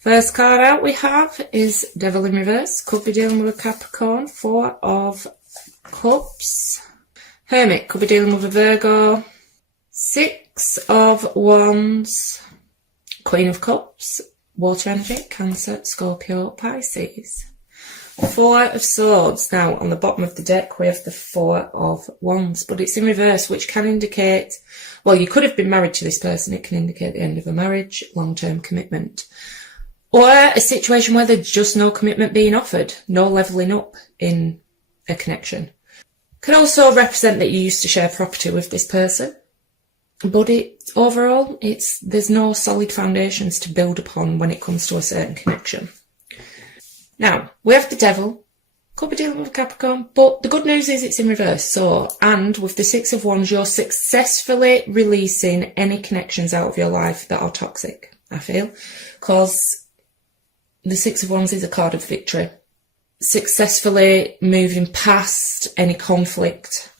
First card out we have is Devil in Reverse. Could be dealing with a Capricorn. 4 of Cups. Hermit. Could be dealing with a Virgo. 6 of Wands. Queen of Cups. Water energy. Cancer, Scorpio, Pisces. 4 of Swords. Now, on the bottom of the deck, we have the 4 of Wands, but it's in reverse, which can indicate, well, you could have been married to this person. It can indicate the end of a marriage, long-term commitment, or a situation where there's just no commitment being offered, no levelling up in a connection. Can also represent that you used to share property with this person, but overall, there's no solid foundations to build upon when it comes to a certain connection. Now, we have the Devil, could be dealing with a Capricorn, but the good news is it's in reverse. And with the 6 of Wands, you're successfully releasing any connections out of your life that are toxic, I feel, because the 6 of Wands is a card of victory. Successfully moving past any conflict.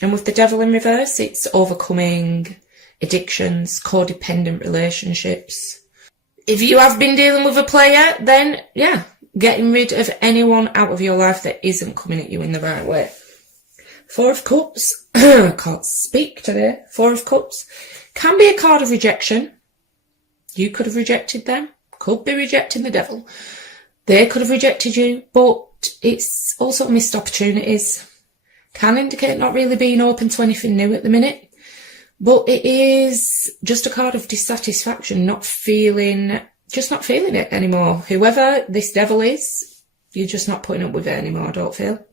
And with the Devil in reverse, it's overcoming addictions, codependent relationships. If you have been dealing with a player, then, yeah, getting rid of anyone out of your life that isn't coming at you in the right way. 4 of Cups. I can't speak today. 4 of Cups. Can be a card of rejection. You could have rejected them. Could be rejecting the Devil. They could have rejected you, but it's also missed opportunities. Can indicate not really being open to anything new at the minute. But it is just a card of dissatisfaction, not feeling it anymore. Whoever this Devil is, you're just not putting up with it anymore, I don't feel.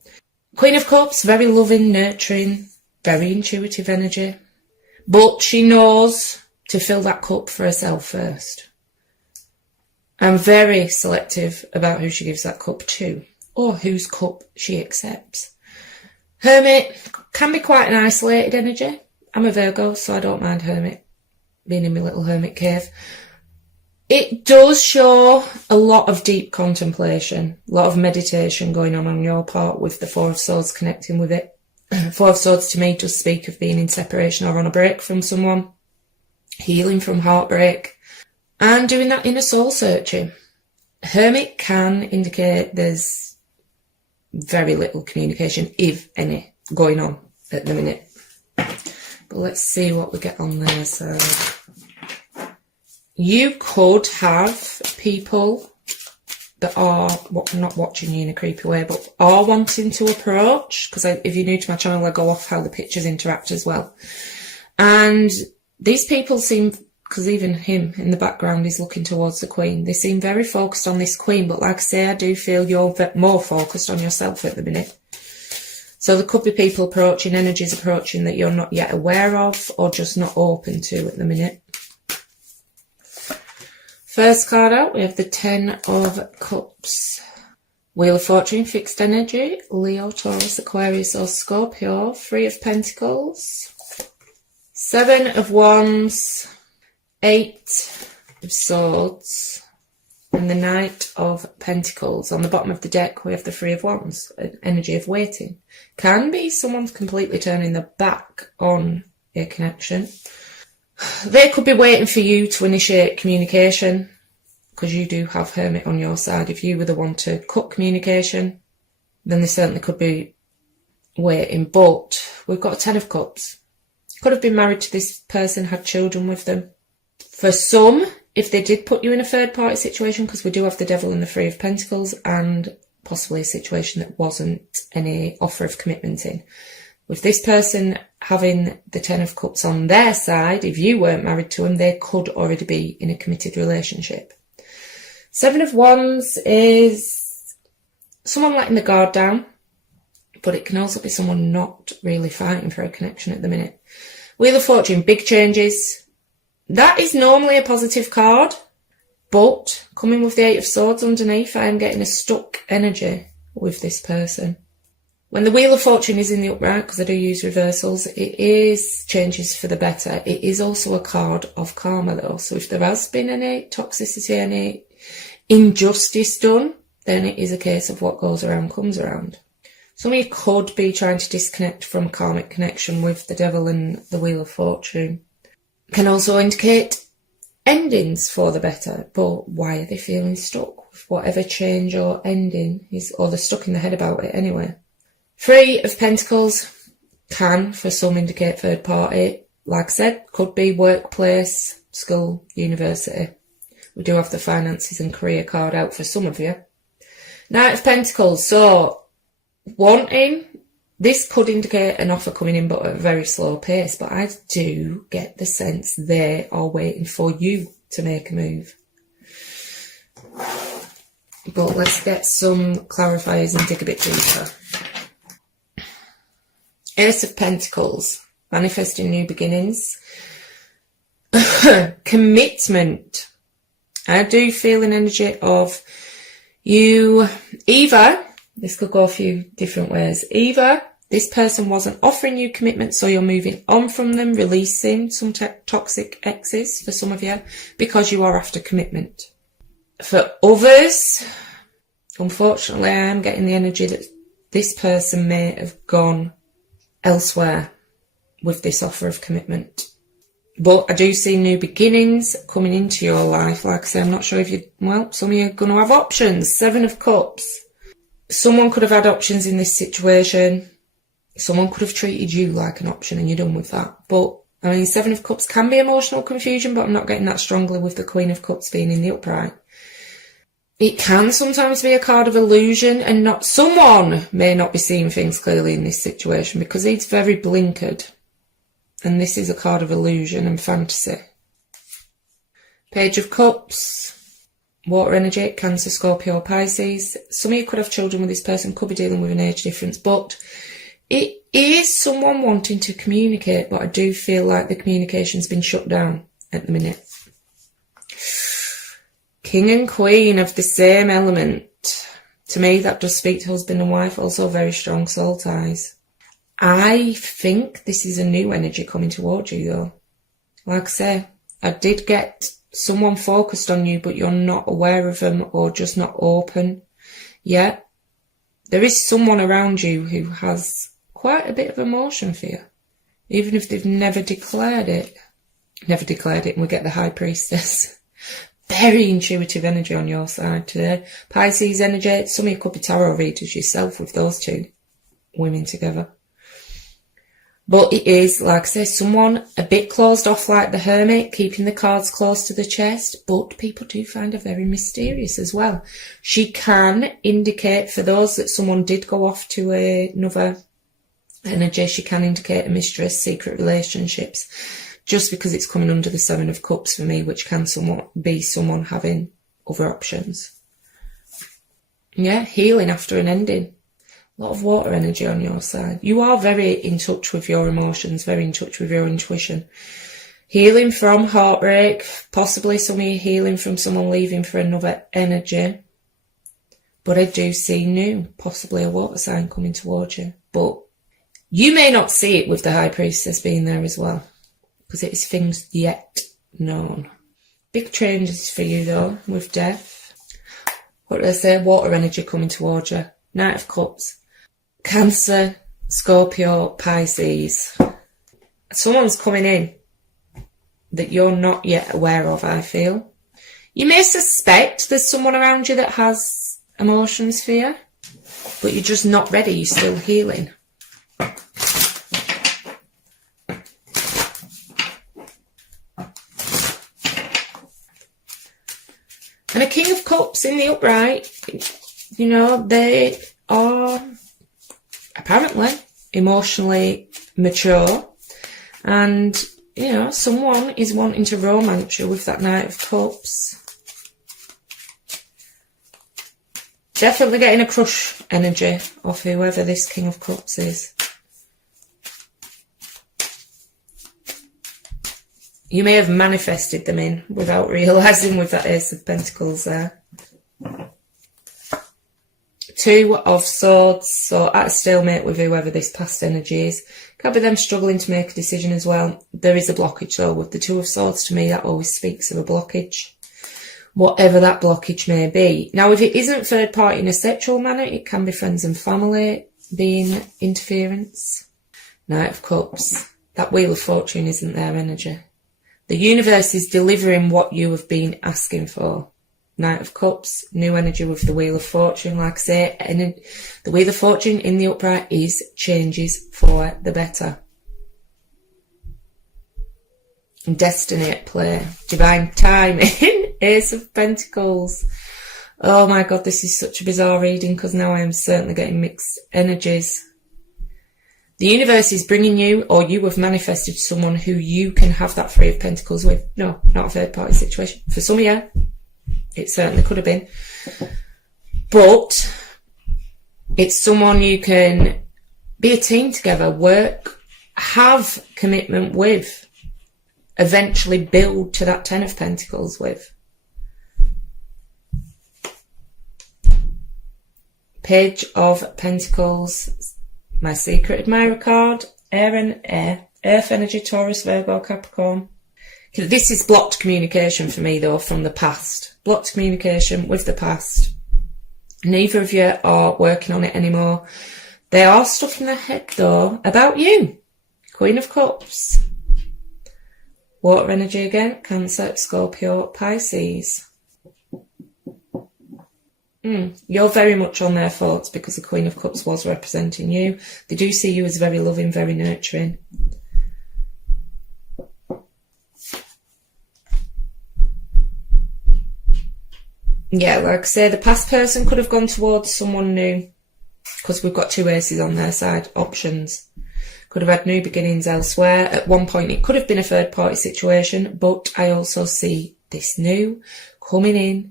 Queen of Cups, very loving, nurturing, very intuitive energy. But she knows to fill that cup for herself first. And very selective about who she gives that cup to, or whose cup she accepts. Hermit can be quite an isolated energy. I'm a Virgo, so I don't mind Hermit, being in my little hermit cave. It does show a lot of deep contemplation, a lot of meditation going on your part with the 4 of Swords connecting with it. 4 of Swords to me does speak of being in separation or on a break from someone, healing from heartbreak, and doing that inner soul searching. Hermit can indicate there's very little communication, if any, going on at the minute. But let's see what we get on their side. You could have people that are not watching you in a creepy way, but are wanting to approach, because if you're new to my channel, I go off how the pictures interact as well. And these people seem, because even him in the background is looking towards the Queen, they seem very focused on this Queen, but like I say, I do feel you're more focused on yourself at the minute. So there could be people approaching, energies approaching that you're not yet aware of or just not open to at the minute. First card out, we have the 10 of Cups. Wheel of Fortune, fixed energy, Leo, Taurus, Aquarius or Scorpio. 3 of Pentacles. 7 of Wands. 8 of Swords. And the Knight of Pentacles. On the bottom of the deck, we have the 3 of Wands, an energy of waiting. Can be someone's completely turning their back on a connection. They could be waiting for you to initiate communication, because you do have Hermit on your side. If you were the one to cut communication, then they certainly could be waiting. But we've got a 10 of Cups. Could have been married to this person, had children with them. For some, if they did put you in a third party situation, because we do have the Devil and the 3 of Pentacles, and possibly a situation that wasn't any offer of commitment in. With this person having the 10 of Cups on their side, if you weren't married to them, they could already be in a committed relationship. 7 of Wands is someone letting the guard down, but it can also be someone not really fighting for a connection at the minute. Wheel of Fortune, big changes. That is normally a positive card, but coming with the 8 of Swords underneath, I am getting a stuck energy with this person. When the Wheel of Fortune is in the upright, because I do use reversals, it is changes for the better. It is also a card of karma though. So if there has been any toxicity, any injustice done, then it is a case of what goes around comes around. Some of you could be trying to disconnect from karmic connection with the Devil and the Wheel of Fortune. Can also indicate endings for the better, but why are they feeling stuck with whatever change or ending is, or they're stuck in the head about it anyway. Three of Pentacles can, for some, indicate third party. Like I said, could be workplace, school, university. We do have the finances and career card out for some of you. Knight of Pentacles, so wanting, this could indicate an offer coming in but at a very slow pace, but I do get the sense they are waiting for you to make a move. But let's get some clarifiers and dig a bit deeper. Ace of Pentacles, manifesting new beginnings. Commitment. I do feel an energy of you either, this could go a few different ways, either this person wasn't offering you commitment, so you're moving on from them, releasing some toxic exes for some of you, because you are after commitment. For others, unfortunately, I am getting the energy that this person may have gone elsewhere with this offer of commitment. But I do see new beginnings coming into your life. Like I say, I'm not sure if you, well, some of you are going to have options. Seven of Cups. Someone could have had options in this situation. Someone could have treated you like an option and you're done with that. But, I mean, Seven of Cups can be emotional confusion, but I'm not getting that strongly with the Queen of Cups being in the upright. It can sometimes be a card of illusion, and not, someone may not be seeing things clearly in this situation because it's very blinkered. And this is a card of illusion and fantasy. Page of Cups, water energy, Cancer, Scorpio, Pisces. Some of you could have children with this person, could be dealing with an age difference, but it is someone wanting to communicate, but I do feel like the communication's been shut down at the minute. King and Queen of the same element. To me, that does speak to husband and wife, also very strong soul ties. I think this is a new energy coming towards you, though. Like I say, I did get someone focused on you, but you're not aware of them or just not open yet. There is someone around you who has quite a bit of emotion for you, even if they've never declared it. Never declared it, and we get the High Priestess. Very intuitive energy on your side today. Pisces energy, some of you could be tarot readers yourself with those two women together. But it is, like I say, someone a bit closed off like the Hermit, keeping the cards close to the chest, but people do find her very mysterious as well. She can indicate, for those that someone did go off to another energy, she can indicate a mistress, secret relationships, just because it's coming under the Seven of Cups for me, which can somewhat be someone having other options. Yeah, healing after an ending. A lot of water energy on your side. You are very in touch with your emotions, very in touch with your intuition. Healing from heartbreak, possibly some of you healing from someone leaving for another energy. But I do see new, possibly a water sign coming towards you. But you may not see it with the High Priestess being there as well, because it is things yet known. Big changes for you though, with death. What did I say? Water energy coming towards you. Knight of Cups. Cancer, Scorpio, Pisces. Someone's coming in that you're not yet aware of, I feel. You may suspect there's someone around you that has emotions for you, but you're just not ready, you're still healing. And a King of Cups in the upright, you know, they are apparently emotionally mature, and, you know, someone is wanting to romance you with that Knight of Cups. Definitely getting a crush energy of whoever this King of Cups is. You may have manifested them in without realising with that Ace of Pentacles there. Two of Swords, so at a stalemate with whoever this past energy is. Could be them struggling to make a decision as well. There is a blockage though with the Two of Swords. To me, that always speaks of a blockage, whatever that blockage may be. Now, if it isn't third party in a sexual manner, it can be friends and family being interference. Knight of Cups. That Wheel of Fortune isn't their energy. The universe is delivering what you have been asking for. Knight of Cups, new energy with the Wheel of Fortune. Like I say, and the Wheel of Fortune in the upright is changes for the better. Destiny at play. Divine timing. Ace of Pentacles. Oh my God, this is such a bizarre reading because now I am certainly getting mixed energies. The universe is bringing you, or you have manifested someone who you can have that Three of Pentacles with. No, not a third party situation. For some of you, it certainly could have been. But it's someone you can be a team together, work, have commitment with, eventually build to that Ten of Pentacles with. Page of Pentacles, my secret admirer card, air and air, earth energy, Taurus, Virgo, Capricorn. This is blocked communication for me though, from the past. Blocked communication with the past. Neither of you are working on it anymore. They are stuck in their head though, about you. Queen of Cups. Water energy again, Cancer, Scorpio, Pisces. You're very much on their thoughts because the Queen of Cups was representing you. They do see you as very loving, very nurturing. Yeah, like I say, the past person could have gone towards someone new because we've got two aces on their side, options. Could have had new beginnings elsewhere. At one point, it could have been a third party situation, but I also see this new coming in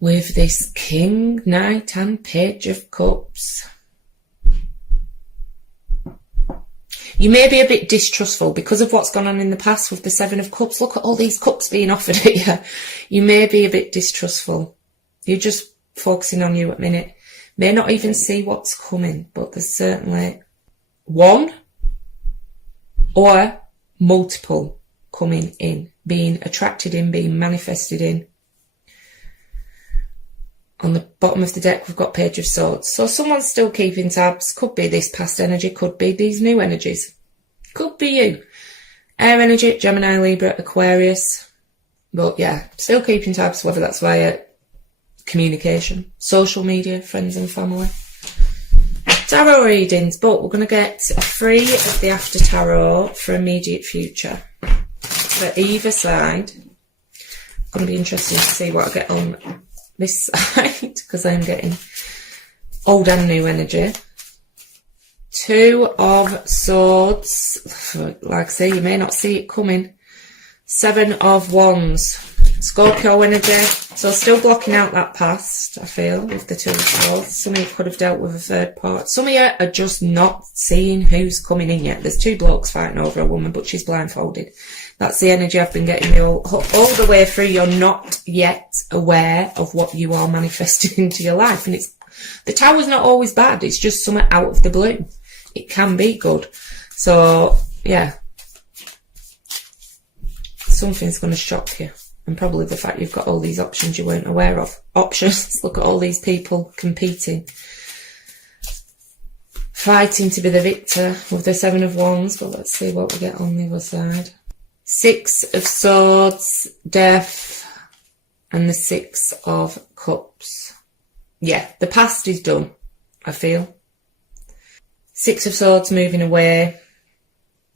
with this King, Knight and Page of Cups. You may be a bit distrustful because of what's gone on in the past with the Seven of Cups. Look at all these cups being offered at you. You may be a bit distrustful. You're just focusing on you at the minute. May not even see what's coming, but there's certainly one or multiple coming in, being attracted in, being manifested in. On the bottom of the deck, we've got Page of Swords. So someone's still keeping tabs. Could be this past energy, could be these new energies. Could be you. Air energy, Gemini, Libra, Aquarius. But yeah, still keeping tabs, whether that's via communication, social media, friends and family. Tarot readings, but we're going to get 3 of the After Tarot for immediate future. For either side. It's going to be interesting to see what I get on this side, because I'm getting old and new energy. 2 of Swords. Like I say, you may not see it coming. 7 of Wands. Scorpio energy. So still blocking out that past, I feel, with the 2 of Swords. Some of you could have dealt with a third part. Some of you are just not seeing who's coming in yet. There's 2 blokes fighting over a woman, but she's blindfolded. That's the energy I've been getting all the way through. You're not yet aware of what you are manifesting into your life. And the Tower's not always bad. It's just something out of the blue. It can be good. So, yeah. Something's going to shock you. And probably the fact you've got all these options you weren't aware of. Options. Look at all these people competing. Fighting to be the victor with the 7 of Wands. But let's see what we get on the other side. 6 of Swords, Death, and the 6 of Cups. Yeah, the past is done, I feel. 6 of Swords moving away.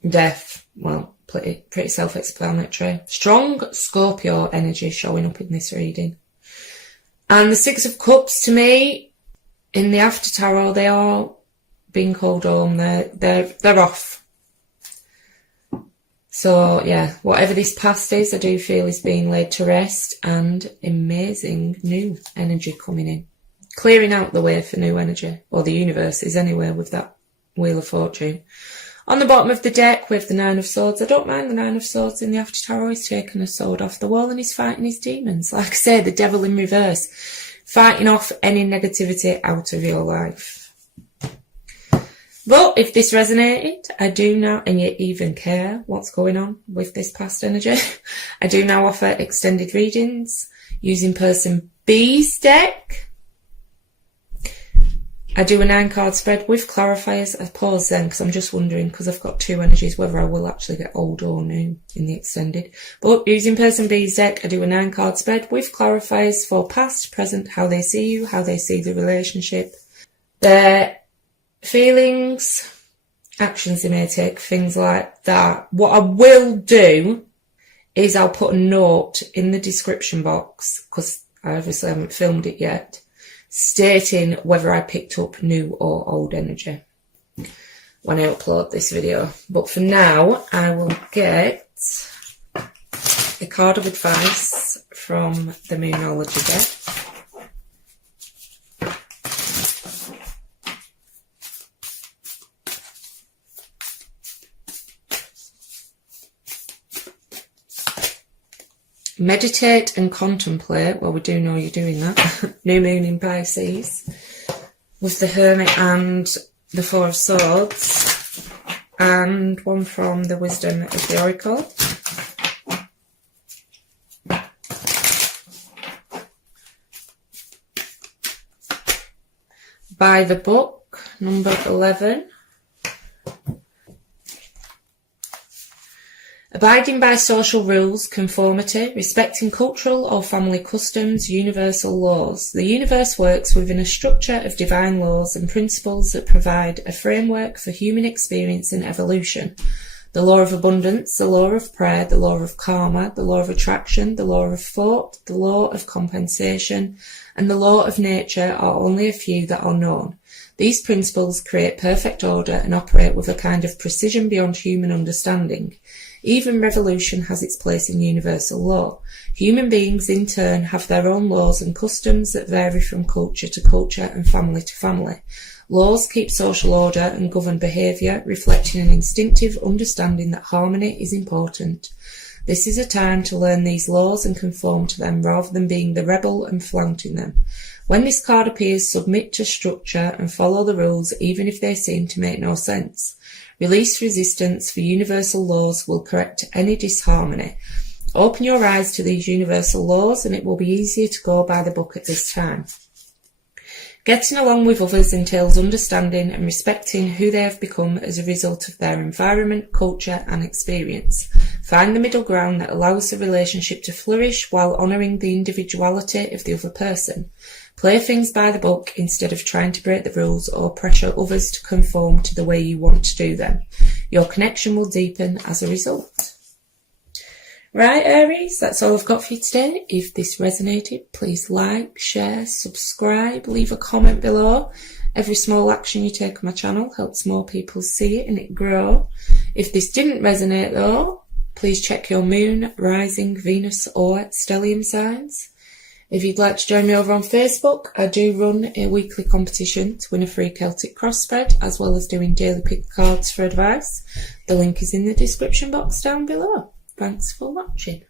Death, well, pretty self-explanatory. Strong Scorpio energy showing up in this reading. And the 6 of Cups, to me, in the After Tarot, they are being called home. They're off. So, yeah, whatever this past is, I do feel is being laid to rest, and amazing new energy coming in. Clearing out the way for new energy, or the universe is anyway, with that Wheel of Fortune. On the bottom of the deck, with the 9 of Swords, I don't mind the 9 of Swords in the After Tarot. He's taken a sword off the wall and he's fighting his demons. Like I say, the devil in reverse. Fighting off any negativity out of your life. But if this resonated, I do now, and you even care what's going on with this past energy, I do now offer extended readings using person B's deck. I do a 9-card spread with clarifiers. I pause then because I'm just wondering, because I've got 2 energies, whether I will actually get old or new in the extended. But using Person B's deck, I do a 9-card spread with clarifiers for past, present, how they see you, how they see the relationship, their feelings, actions they may take, things like that. What I will do is I'll put a note in the description box, because I obviously haven't filmed it yet, stating whether I picked up new or old energy when I upload this video. But for now, I will get a card of advice from the Moonology deck. Meditate and contemplate. Well, we do know you're doing that. New moon in Pisces. With the Hermit and the Four of Swords. And one from the Wisdom of the Oracle. By the Book, number 11. Abiding by social rules, conformity, respecting cultural or family customs, universal laws. The universe works within a structure of divine laws and principles that provide a framework for human experience and evolution. The law of abundance, the law of prayer, the law of karma, the law of attraction, the law of thought, the law of compensation, and the law of nature are only a few that are known. These principles create perfect order and operate with a kind of precision beyond human understanding. Even revolution has its place in universal law. Human beings, in turn, have their own laws and customs that vary from culture to culture and family to family. Laws keep social order and govern behaviour, reflecting an instinctive understanding that harmony is important. This is a time to learn these laws and conform to them rather than being the rebel and flaunting them. When this card appears, submit to structure and follow the rules even if they seem to make no sense. Release resistance, for universal laws will correct any disharmony. Open your eyes to these universal laws and it will be easier to go by the book at this time. Getting along with others entails understanding and respecting who they have become as a result of their environment, culture and experience. Find the middle ground that allows the relationship to flourish while honouring the individuality of the other person. Play things by the book instead of trying to break the rules or pressure others to conform to the way you want to do them. Your connection will deepen as a result. Right, Aries, that's all I've got for you today. If this resonated, please like, share, subscribe, leave a comment below. Every small action you take on my channel helps more people see it and it grow. If this didn't resonate though, please check your moon, rising, Venus or stellium signs. If you'd like to join me over on Facebook, I do run a weekly competition to win a free Celtic cross spread, as well as doing daily pick cards for advice. The link is in the description box down below. Thanks for watching.